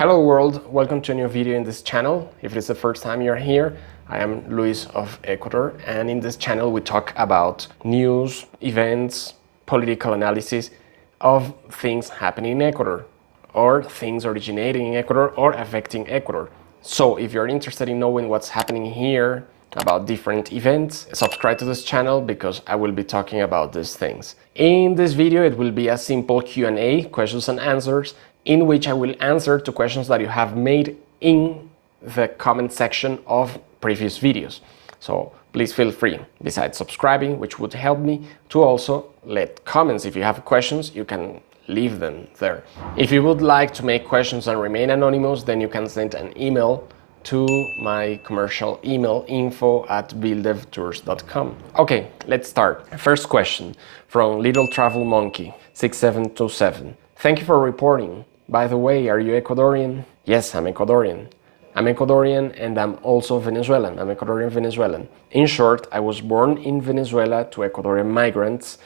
Hello world, welcome to a new video in this channel. If it is the first time you're here, I am Luis of Ecuador, and in this channel we talk about news, events, political analysis of things happening in Ecuador, or things originating in Ecuador or affecting Ecuador. So if you're interested in knowing what's happening here about different events, subscribe to this channel because I will be talking about these things. In this video it will be a simple Q&A, questions and answers, in which I will answer to questions that you have made in the comment section of previous videos. So please feel free, besides subscribing, which would help me, to also let comments. If you have questions, you can leave them there. If you would like to make questions and remain anonymous, then you can send an email to my commercial email, info@bildevtours.com. Okay, let's start. First question from Little Travel Monkey 6727. Thank you for reporting. By the way, are you Ecuadorian? Yes, I'm Ecuadorian. I'm Ecuadorian and I'm also Venezuelan. I'm Ecuadorian Venezuelan. In short, I was born in Venezuela to Ecuadorian migrants.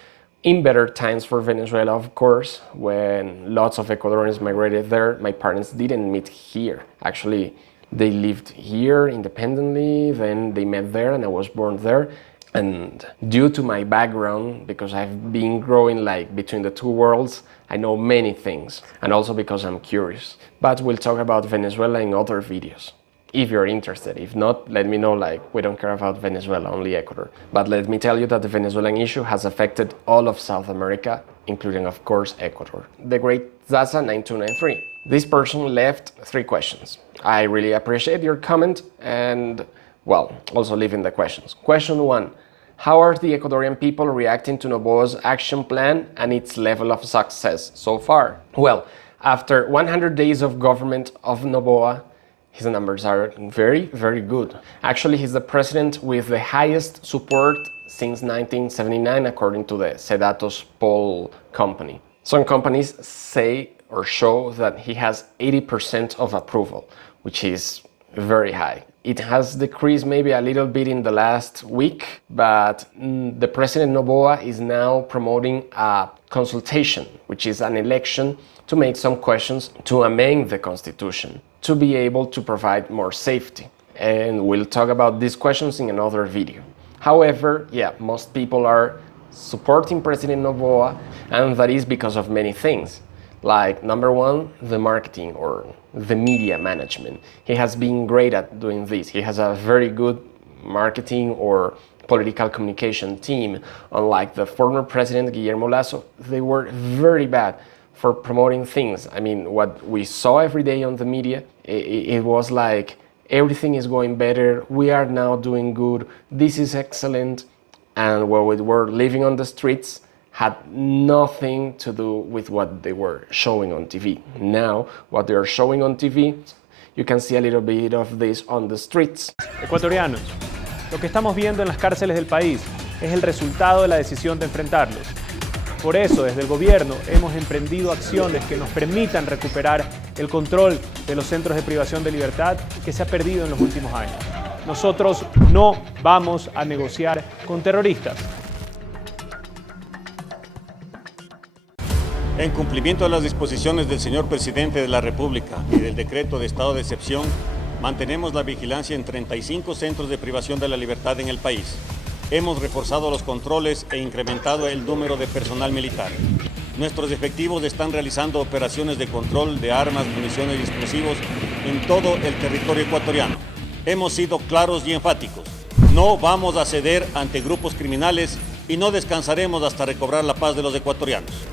In better times for Venezuela, of course, when lots of Ecuadorians migrated there, my parents didn't meet here. Actually, they lived here independently, then they met there and I was born there. And due to my background, because I've been growing like between the two worlds, I know many things, and also because I'm curious. But we'll talk about Venezuela in other videos, if you're interested. If not, let me know, like, we don't care about Venezuela, only Ecuador. But let me tell you that the Venezuelan issue has affected all of South America, including, of course, Ecuador. The great Zaza 9293. This person left 3 questions. I really appreciate your comment and, well, also leaving the questions. Question 1. How are the Ecuadorian people reacting to Noboa's action plan and its level of success so far? Well, after 100 days of government of Noboa, his numbers are very, very good. Actually, he's the president with the highest support since 1979, according to the Sedatos poll company. Some companies say or show that he has 80% of approval, which is very high. It has decreased maybe a little bit in the last week, but the President Noboa is now promoting a consultation, which is an election to make some questions to amend the constitution, to be able to provide more safety. And we'll talk about these questions in another video. However, yeah, most people are supporting President Noboa, and that is because of many things. Like, number one, the marketing or the media management. He has been great at doing this. He has a very good marketing or political communication team. Unlike the former president, Guillermo Lasso, they were very bad for promoting things. I mean, what we saw every day on the media, it was like, everything is going better, we are now doing good, this is excellent. And when we were living on the streets, had nothing to do with what they were showing on TV. Now, what they are showing on TV, you can see a little bit of this on the streets. Ecuatorianos, lo que estamos viendo en las cárceles del país es el resultado de la decisión de enfrentarlos. Por eso, desde el gobierno, hemos emprendido acciones que nos permitan recuperar el control de los centros de privación de libertad que se ha perdido en los últimos años. Nosotros no vamos a negociar con terroristas. En cumplimiento de las disposiciones del señor Presidente de la República y del decreto de estado de excepción, mantenemos la vigilancia en 35 centros de privación de la libertad en el país. Hemos reforzado los controles e incrementado el número de personal militar. Nuestros efectivos están realizando operaciones de control de armas, municiones y explosivos en todo el territorio ecuatoriano. Hemos sido claros y enfáticos. No vamos a ceder ante grupos criminales y no descansaremos hasta recobrar la paz de los ecuatorianos.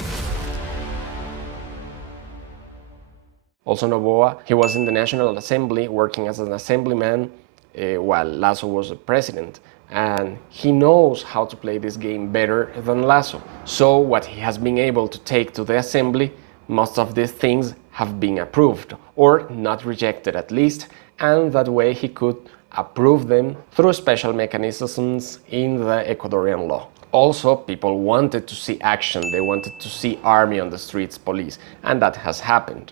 Also Noboa, he was in the National Assembly working as an assemblyman while Lasso was the president. And he knows how to play this game better than Lasso. So what he has been able to take to the assembly, most of these things have been approved or not rejected at least, and that way he could approve them through special mechanisms in the Ecuadorian law. Also, people wanted to see action, they wanted to see army on the streets, police, and that has happened.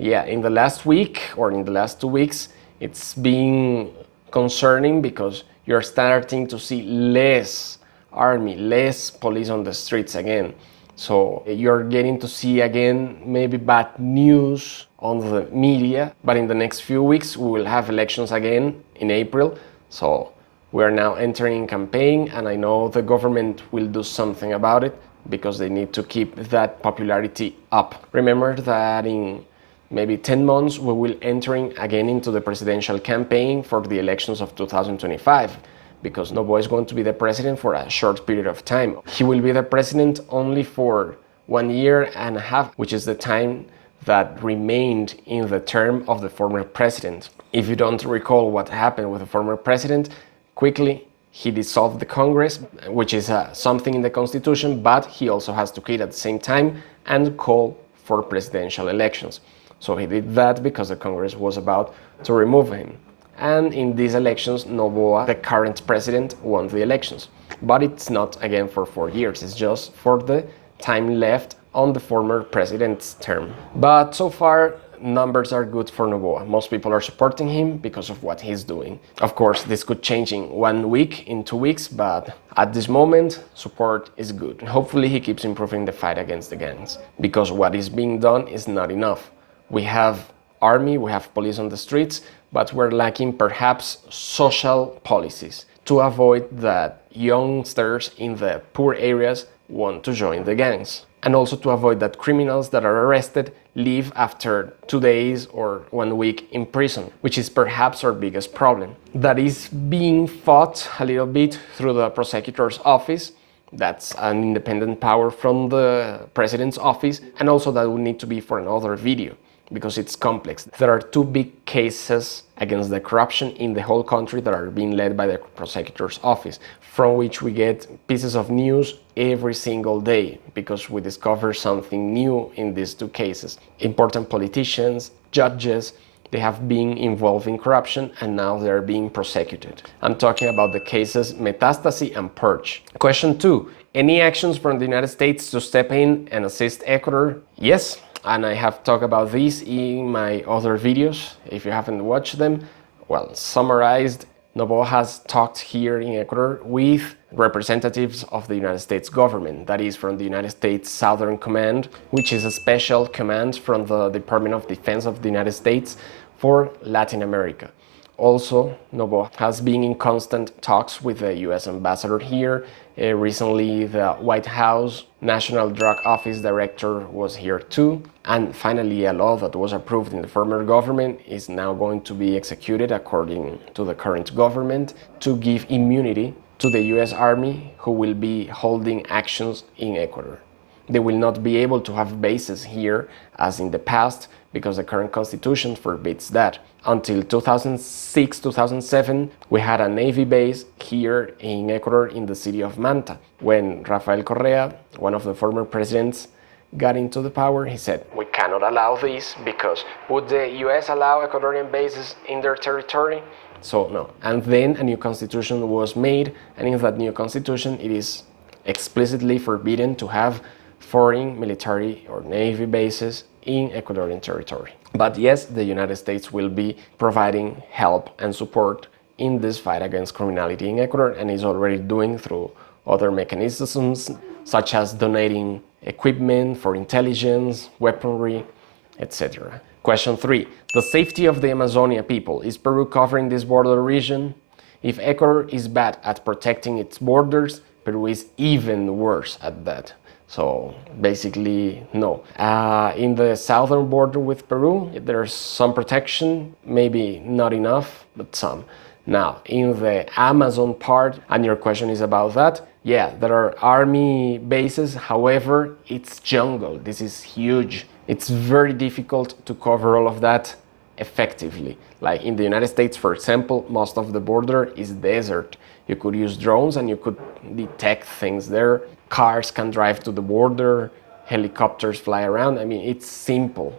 Yeah, in the last week or in the last 2 weeks, it's been concerning because you're starting to see less army, less police on the streets again. So you're getting to see again maybe bad news on the media, but in the next few weeks we will have elections again in April. So we're now entering campaign, and I know the government will do something about it because they need to keep that popularity up. Remember that in maybe 10 months we will entering again into the presidential campaign for the elections of 2025, because Noboa is going to be the president for a short period of time. He will be the president only for 1 year and a half, which is the time that remained in the term of the former president. If you don't recall what happened with the former president, quickly he dissolved the Congress, which is something in the Constitution, but he also has to quit at the same time and call for presidential elections. So he did that because the Congress was about to remove him. And in these elections, Noboa, the current president, won the elections. But it's not again for 4 years, it's just for the time left on the former president's term. But so far, numbers are good for Noboa. Most people are supporting him because of what he's doing. Of course, this could change in 1 week, in 2 weeks, but at this moment, support is good. Hopefully he keeps improving the fight against the gangs, because what is being done is not enough. We have army, we have police on the streets, but we're lacking perhaps social policies to avoid that youngsters in the poor areas want to join the gangs. And also to avoid that criminals that are arrested leave after 2 days or 1 week in prison, which is perhaps our biggest problem. That is being fought a little bit through the prosecutor's office. That's an independent power from the president's office, and also that will need to be for another video, because it's complex. There are 2 big cases against the corruption in the whole country that are being led by the prosecutor's office, from which we get pieces of news every single day, because we discover something new in these 2 cases. Important politicians, judges, they have been involved in corruption and now they're being prosecuted. I'm talking about the cases Metastasis and Purge. Question 2. Any actions from the United States to step in and assist Ecuador? Yes. And I have talked about this in my other videos. If you haven't watched them, well, summarized, Noboa has talked here in Ecuador with representatives of the United States government, that is from the United States Southern Command, which is a special command from the Department of Defense of the United States for Latin America. Also, Noboa has been in constant talks with the US ambassador here. Recently, the White House National Drug Office Director was here too. And finally, a law that was approved in the former government is now going to be executed according to the current government to give immunity to the US Army, who will be holding actions in Ecuador. They will not be able to have bases here as in the past, because the current constitution forbids that. Until 2006-2007, we had a Navy base here in Ecuador in the city of Manta. When Rafael Correa, one of the former presidents, got into the power, he said, we cannot allow this, because would the US allow Ecuadorian bases in their territory? So no. And then a new constitution was made, and in that new constitution it is explicitly forbidden to have foreign military or Navy bases in Ecuadorian territory. But yes, the United States will be providing help and support in this fight against criminality in Ecuador, and is already doing through other mechanisms, such as donating equipment for intelligence, weaponry, etc. Question 3. The safety of the Amazonia people. Is Peru covering this border region? If Ecuador is bad at protecting its borders, Peru is even worse at that. So basically, no. In the southern border with Peru, there's some protection, maybe not enough, but some. Now, in the Amazon part, and your question is about that, yeah, there are army bases, however, it's jungle. This is huge. It's very difficult to cover all of that effectively. Like in the United States, for example, most of the border is desert. You could use drones and you could detect things there. Cars can drive to the border, helicopters fly around. I mean, it's simple.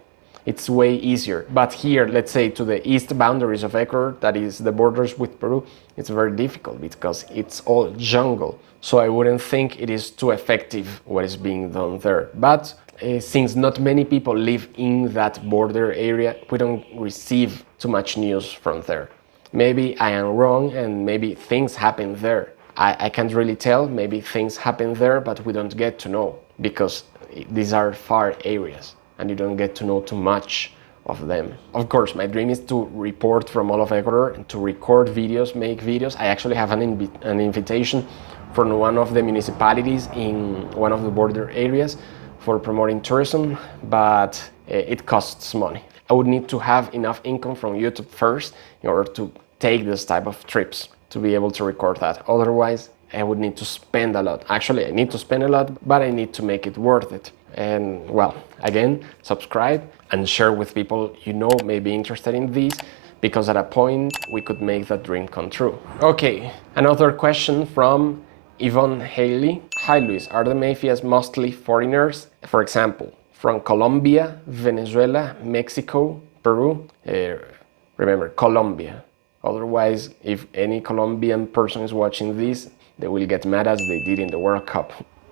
It's way easier. But here, let's say to the east boundaries of Ecuador, that is the borders with Peru, it's very difficult because it's all jungle. So I wouldn't think it is too effective what is being done there. But since not many people live in that border area, we don't receive too much news from there. Maybe I am wrong and maybe things happen there. I can't really tell, maybe things happen there, but we don't get to know, because these are far areas and you don't get to know too much of them. Of course, my dream is to report from all of Ecuador and to record videos, make videos. I actually have an invitation from one of the municipalities in one of the border areas for promoting tourism, but it costs money. I would need to have enough income from YouTube first in order to take this type of trips to be able to record that. Otherwise, I would need to spend a lot. Actually, I need to spend a lot, but I need to make it worth it. And well, again, subscribe and share with people you know may be interested in this, because at a point we could make that dream come true. Okay, another question from Yvonne Haley. Hi Luis, are the mafias mostly foreigners? For example, from Colombia, Venezuela, Mexico, Peru? Remember, Colombia. Otherwise, if any Colombian person is watching this, they will get mad as they did in the World Cup.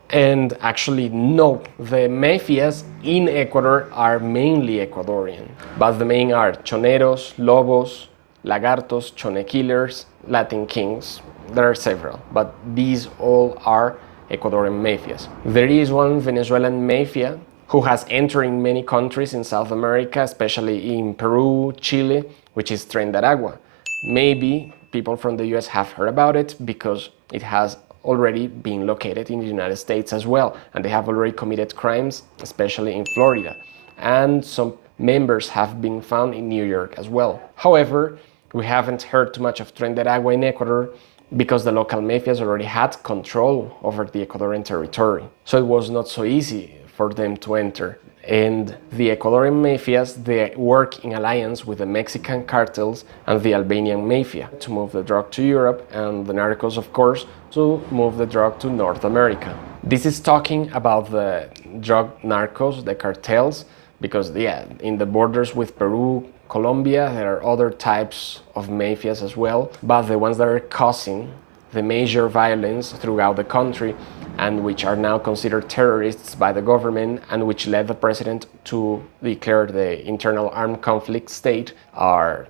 And actually, no, the mafias in Ecuador are mainly Ecuadorian, but the main are choneros, lobos, lagartos, chone killers, Latin kings. There are several, but these all are Ecuadorian mafias. There is one Venezuelan mafia who has entered in many countries in South America, especially in Peru, Chile, which is Tren de Aragua. Maybe people from the US have heard about it because it has already been located in the United States as well, and they have already committed crimes, especially in Florida, and some members have been found in New York as well. However, we haven't heard too much of Tren de Aragua in Ecuador because the local mafias already had control over the Ecuadorian territory, so it was not so easy for them to enter. And the Ecuadorian mafias, they work in alliance with the Mexican cartels and the Albanian mafia to move the drug to Europe, and the narcos, of course, to move the drug to North America. This is talking about the drug narcos, the cartels, because yeah, in the borders with Peru, Colombia, there are other types of mafias as well, but the ones that are causing the major violence throughout the country and which are now considered terrorists by the government and which led the president to declare the internal armed conflict state are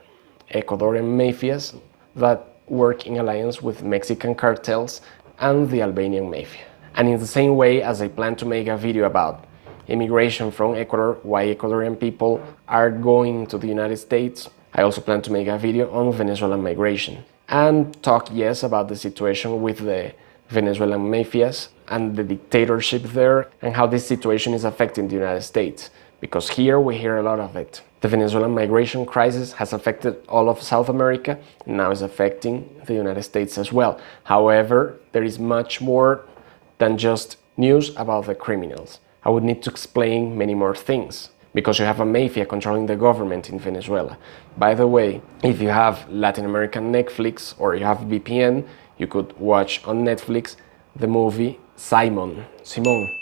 Ecuadorian mafias that work in alliance with Mexican cartels and the Albanian mafia. And in the same way as I plan to make a video about immigration from Ecuador, why Ecuadorian people are going to the United States, I also plan to make a video on Venezuelan migration and talk, yes, about the situation with the Venezuelan mafias and the dictatorship there and how this situation is affecting the United States, because here we hear a lot of it. The Venezuelan migration crisis has affected all of South America and now is affecting the United States as well. However, there is much more than just news about the criminals. I would need to explain many more things, because you have a mafia controlling the government in Venezuela. By the way, if you have Latin American Netflix or you have VPN, you could watch on Netflix the movie Simon.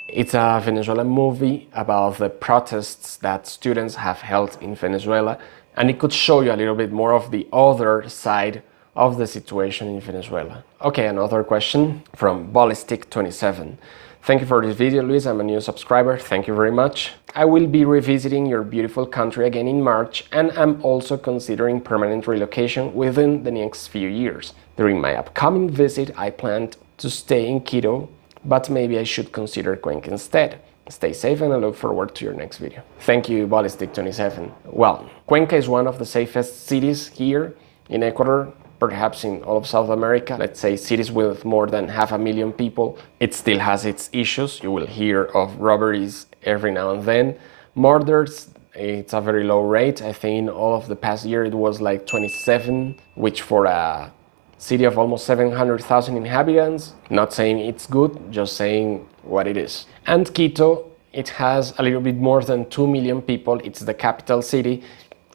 It's a Venezuelan movie about the protests that students have held in Venezuela, and it could show you a little bit more of the other side of the situation in Venezuela. Okay, another question from Ballistic27. Thank you for this video, Luis. I'm a new subscriber. Thank you very much. I will be revisiting your beautiful country again in March, and I'm also considering permanent relocation within the next few years. During my upcoming visit, I planned to stay in Quito, but maybe I should consider Cuenca instead. Stay safe and I look forward to your next video. Thank you, Ballistic27. Well, Cuenca is one of the safest cities here in Ecuador, perhaps in all of South America. Let's say cities with more than 500,000 people. It still has its issues. You will hear of robberies every now and then. Murders, it's a very low rate. I think in all of the past year it was like 27, which for a city of almost 700,000 inhabitants, not saying it's good, just saying what it is. And Quito, it has a little bit more than 2 million people. It's the capital city.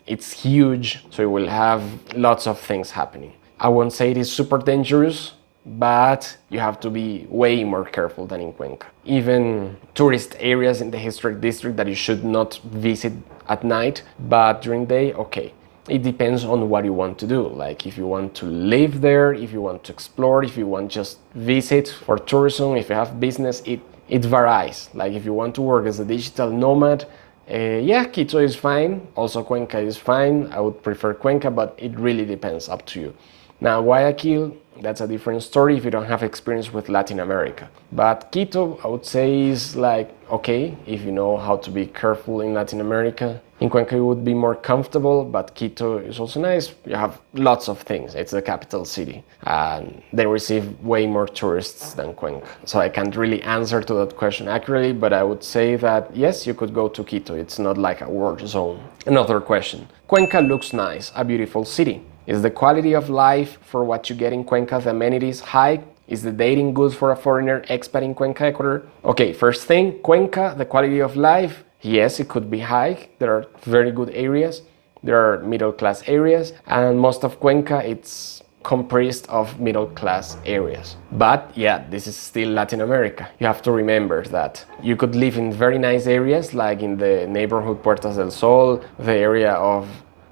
It's huge, so you will have lots of things happening. I won't say it is super dangerous, but you have to be way more careful than in Cuenca. Even tourist areas in the historic district that you should not visit at night, but during the day, okay. It depends on what you want to do, like if you want to live there, if you want to explore, if you want just visit for tourism, if you have business, it varies. Like if you want to work as a digital nomad, yeah, Quito is fine, also Cuenca is fine. I would prefer Cuenca, but it really depends, up to you. Now Guayaquil, that's a different story if you don't have experience with Latin America. But Quito, I would say, is like okay if you know how to be careful in Latin America. In Cuenca you would be more comfortable, but Quito is also nice. You have lots of things. It's the capital city and they receive way more tourists than Cuenca. So I can't really answer to that question accurately, but I would say that yes, you could go to Quito. It's not like a war zone. Another question. Cuenca looks nice, a beautiful city. Is the quality of life for what you get in Cuenca, the amenities, high? Is the dating good for a foreigner expat in Cuenca, Ecuador? Okay, first thing, Cuenca, the quality of life, yes, it could be high. There are very good areas. There are middle class areas, and most of Cuenca, it's comprised of middle class areas. But yeah, this is still Latin America. You have to remember that you could live in very nice areas, like in the neighborhood Puertas del Sol, the area of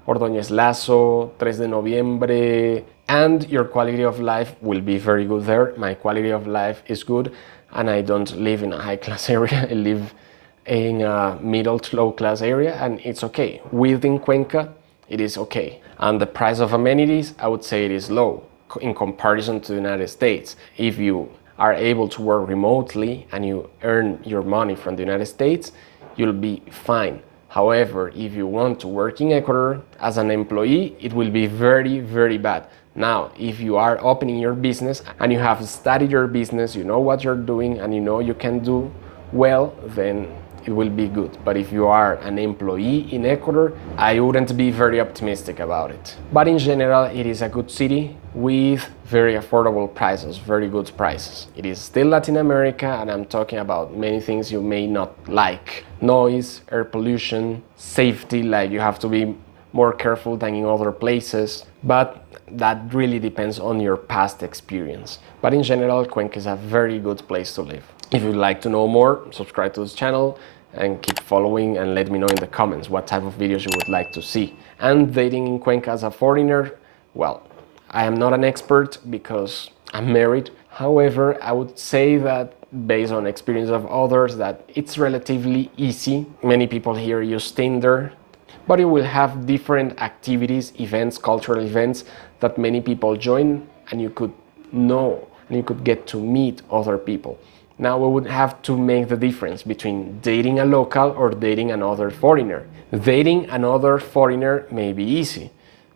Ordóñez Lazo, 3 de Noviembre, and your quality of life will be very good there. My quality of life is good, and I don't live in a high-class area. I live in a middle to low-class area, and it's okay. Within Cuenca, it is okay. And the price of amenities, I would say it is low in comparison to the United States. If you are able to work remotely and you earn your money from the United States, you'll be fine. However, if you want to work in Ecuador as an employee, it will be very, very bad. Now, if you are opening your business and you have studied your business, you know what you're doing and you know you can do well, then it will be good. But if you are an employee in Ecuador, I wouldn't be very optimistic about it. But in general, it is a good city with very affordable prices, very good prices. It is still Latin America, and I'm talking about many things you may not like. Noise, air pollution, safety, like you have to be more careful than in other places. But that really depends on your past experience. But in general, Cuenca is a very good place to live. If you'd like to know more, subscribe to this channel and keep following and let me know in the comments what type of videos you would like to see. And dating in Cuenca as a foreigner, well, I am not an expert because I'm married. However, I would say that based on experience of others that it's relatively easy. Many people here use Tinder, but you will have different activities, events, cultural events that many people join, and you could know and you could get to meet other people. Now we would have to make the difference between dating a local or dating another foreigner. Dating another foreigner may be easy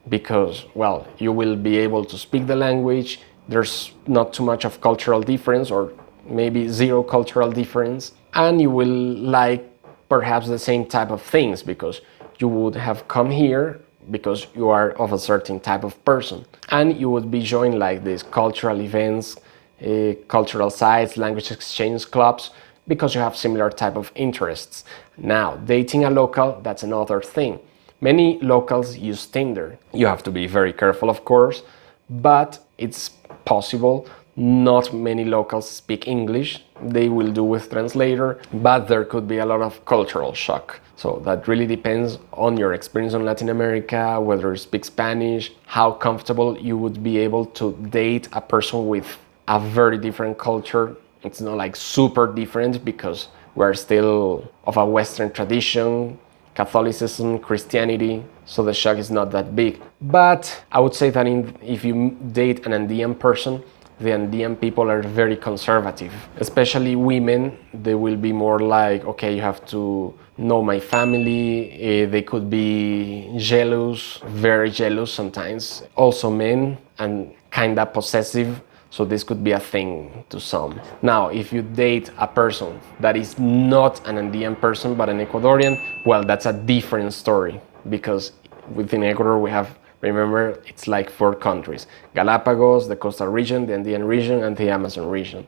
because, well, you will be able to speak the language, there's not too much of cultural difference or maybe zero cultural difference, and you will like perhaps the same type of things because you would have come here because you are of a certain type of person, and you would be joined like these cultural events, cultural sites, language exchange clubs, because you have similar type of interests. Now, dating a local, that's another thing. Many locals use Tinder. You have to be very careful, of course, but it's possible. Not many locals speak English. They will do with translator, but there could be a lot of cultural shock. So that really depends on your experience in Latin America, whether you speak Spanish, how comfortable you would be able to date a person with a very different culture. It's not like super different because we're still of a Western tradition, Catholicism, Christianity, so the shock is not that big. But I would say that if you date an Andean person, the Andean people are very conservative, especially women. They will be more like, okay, you have to know my family. They could be jealous, very jealous sometimes. Also men, and kind of possessive. So this could be a thing to some. Now, if you date a person that is not an Andean person, but an Ecuadorian, well, that's a different story because within Ecuador we have, remember, it's like 4 countries: Galapagos, the coastal region, the Andean region, and the Amazon region.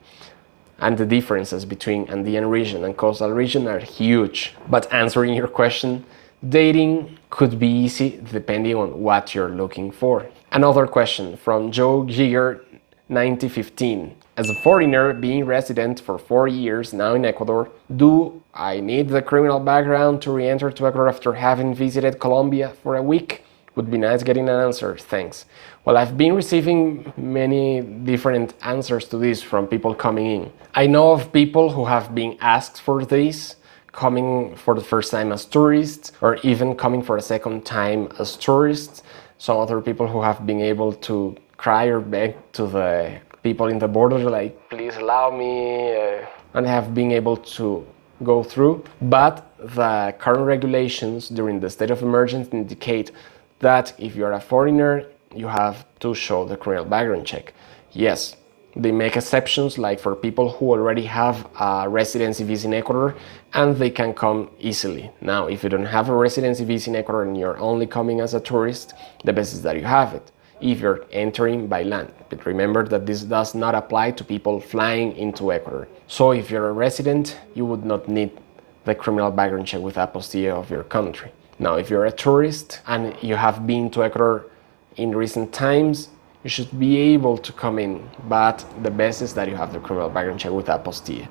And the differences between Andean region and coastal region are huge. But answering your question, dating could be easy depending on what you're looking for. Another question from Joe Giger, 1915. As a foreigner being resident for 4 years now in Ecuador, do I need the criminal background to re-enter to Ecuador after having visited Colombia for a week? Would be nice getting an answer, thanks. Well, I've been receiving many different answers to this from people coming in. I know of people who have been asked for this, coming for the first time as tourists, or even coming for a second time as tourists. Some other people who have been able to cry or beg to the people in the border, like, please allow me, and have been able to go through. But the current regulations during the state of emergency indicate that if you're a foreigner, you have to show the criminal background check. Yes, they make exceptions, like for people who already have a residency visa in Ecuador, and they can come easily. Now, if you don't have a residency visa in Ecuador and you're only coming as a tourist, the best is that you have it if you're entering by land. But remember that this does not apply to people flying into Ecuador. So if you're a resident, you would not need the criminal background check with apostille of your country. Now, if you're a tourist and you have been to Ecuador in recent times, you should be able to come in, but the best is that you have the criminal background check with apostille.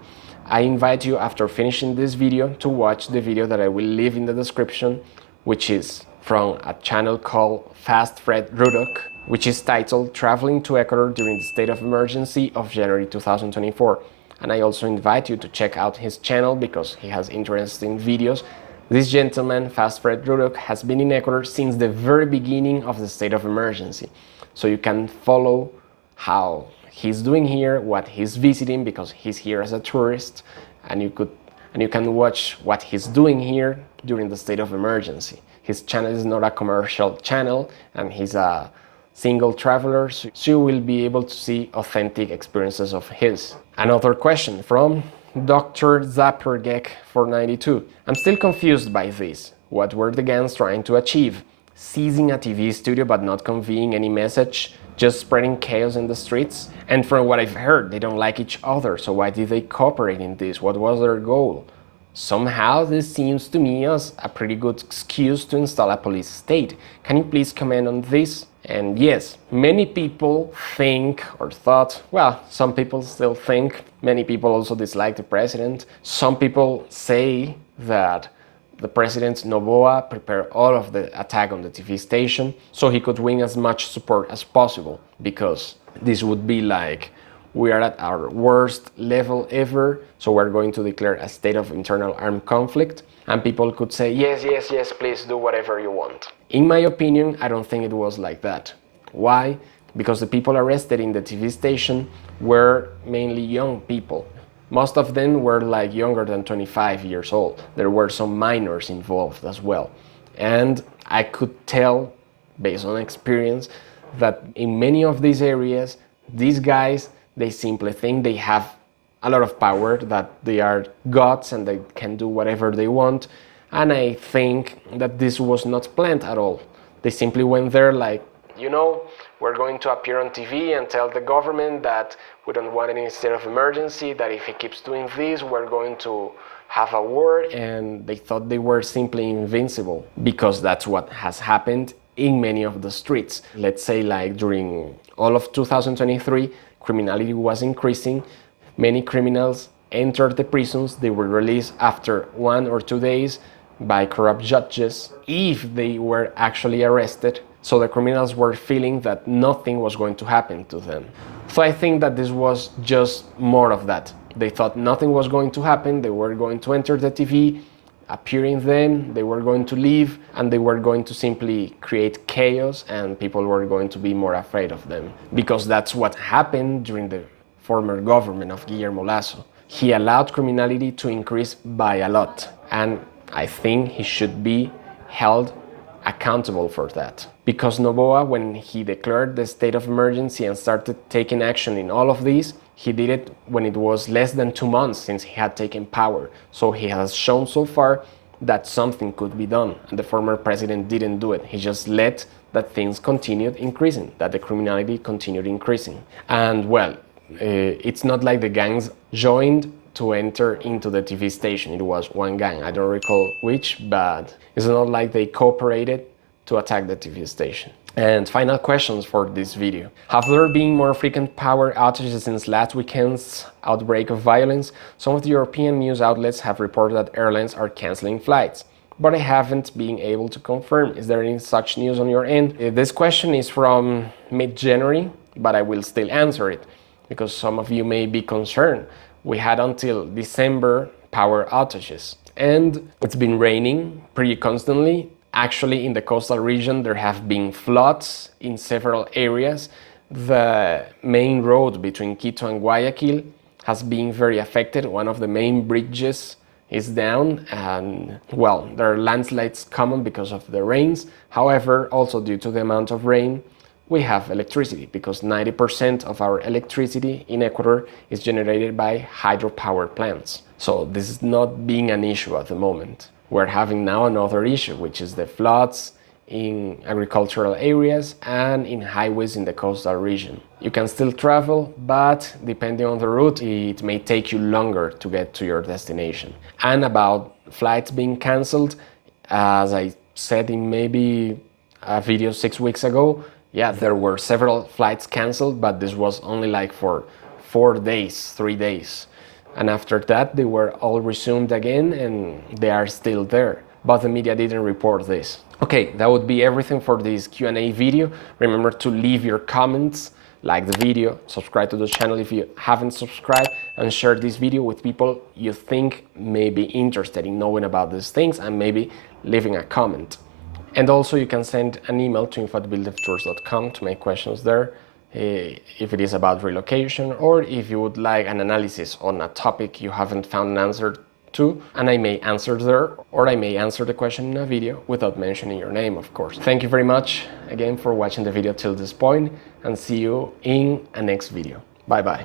I invite you, after finishing this video, to watch the video that I will leave in the description, which is from a channel called Fast Fred Ruddock, which is titled Traveling to Ecuador During the State of Emergency of January 2024. And I also invite you to check out his channel because he has interesting videos. This gentleman, Fast Fred Ruddock, has been in Ecuador since the very beginning of the state of emergency. So you can follow how he's doing here, what he's visiting, because he's here as a tourist, and you can watch what he's doing here during the state of emergency. His channel is not a commercial channel, and he's a single traveler, so you will be able to see authentic experiences of his. Another question from Dr. Zappergek 492. I'm still confused by this. What were the gangs trying to achieve? Seizing a TV studio but not conveying any message, just spreading chaos in the streets? And from what I've heard, they don't like each other, so why did they cooperate in this? What was their goal? Somehow this seems to me as a pretty good excuse to install a police state. Can you please comment on this? And yes, many people think or thought, well, some people still think, many people also dislike the president. Some people say that the president Noboa prepared all of the attack on the TV station so he could win as much support as possible, because this would be like, we are at our worst level ever, so we're going to declare a state of internal armed conflict, and people could say, yes, yes, yes, please do whatever you want. In my opinion, I don't think it was like that. Why? Because the people arrested in the TV station were mainly young people. Most of them were like younger than 25 years old. There were some minors involved as well. And I could tell, based on experience, that in many of these areas, these guys, they simply think they have a lot of power, that they are gods and they can do whatever they want. And I think that this was not planned at all. They simply went there like, you know, we're going to appear on TV and tell the government that we don't want any state of emergency, that if he keeps doing this, we're going to have a war. And they thought they were simply invincible, because that's what has happened in many of the streets. Let's say like during all of 2023, criminality was increasing. Many criminals entered the prisons. They were released after 1 or 2 days by corrupt judges if they were actually arrested. So the criminals were feeling that nothing was going to happen to them. So I think that this was just more of that. They thought nothing was going to happen. They were going to enter the TV, appear in them, they were going to leave, and they were going to simply create chaos, and people were going to be more afraid of them. Because that's what happened during the former government of Guillermo Lasso. He allowed criminality to increase by a lot, and I think he should be held accountable for that. Because Noboa, when he declared the state of emergency and started taking action in all of these, he did it when it was less than 2 months since he had taken power. So he has shown so far that something could be done, and the former president didn't do it. He just let that things continued increasing, that the criminality continued increasing. And well, it's not like the gangs joined to enter into the TV station. It was one gang, I don't recall which, but it's not like they cooperated to attack the TV station. And final questions for this video. Have there been more frequent power outages since last weekend's outbreak of violence? Some of the European news outlets have reported that airlines are cancelling flights, but I haven't been able to confirm. Is there any such news on your end? This question is from mid-January, but I will still answer it because some of you may be concerned. We had until December power outages, and it's been raining pretty constantly. Actually, in the coastal region, there have been floods in several areas The main road between Quito and Guayaquil has been very affected. One of the main bridges is down, and well, there are landslides common because of the rains. However, also due to the amount of rain, we have electricity, because 90% of our electricity in Ecuador is generated by hydropower plants. So this is not being an issue at the moment. We're having now another issue, which is the floods in agricultural areas and in highways in the coastal region. You can still travel, but depending on the route, it may take you longer to get to your destination. And about flights being cancelled, as I said in maybe a video 6 weeks ago, yeah, there were several flights cancelled, but this was only like for 4 days, 3 days. And after that, they were all resumed again, and they are still there. But the media didn't report this. Okay, that would be everything for this Q&A video. Remember to leave your comments, like the video, subscribe to the channel if you haven't subscribed, and share this video with people you think may be interested in knowing about these things, and maybe leaving a comment. And also you can send an email to info@buildevtours.com to make questions there, if it is about relocation, or if you would like an analysis on a topic you haven't found an answer to, and I may answer there, or I may answer the question in a video without mentioning your name, of course. Thank you very much again for watching the video till this point, and see you in a next video. Bye bye.